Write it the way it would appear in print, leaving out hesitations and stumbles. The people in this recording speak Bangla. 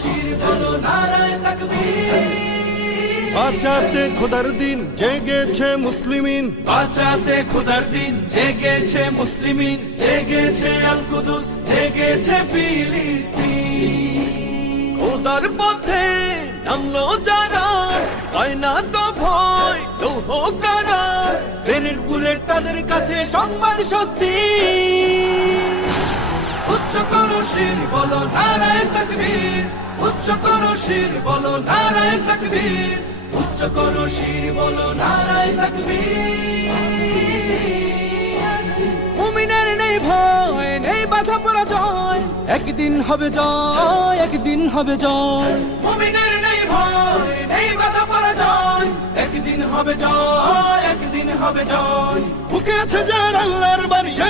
শির বলো নারায়ে তাকবীর। বাঁচাতে খোদার দিন জেগেছে মুসলিমিন, বাঁচাতে খোদার দিন জেগেছে মুসলিমিন, জেগেছে আল কুদুস, জেগেছে ফিলিস্তিন। খোদার পথে নামলো যারা, হয় না তো ভয় লৌহ কারা। গ্রেনেড বুলেট তাদের কাছে সংবাদ স্বস্তি। উচ্চ করো শির বলো নারায়ে তাকবীর, উচ্চ করো শির বলো নারায়ে তাকবীর, উচ্চ করো শির বলো নারায়ে তাকবীর। মুমিনের নেই ভয়, নেই বাধা পরাজয়, একদিন হবে জয়, একদিন হবে জয়। মুমিনের নেই ভয়, নেই বাধা পরাজয়, একদিন হবে জয়, একদিন হবে জয়। বুকে আছে যার আল্লাহর বাণী, সে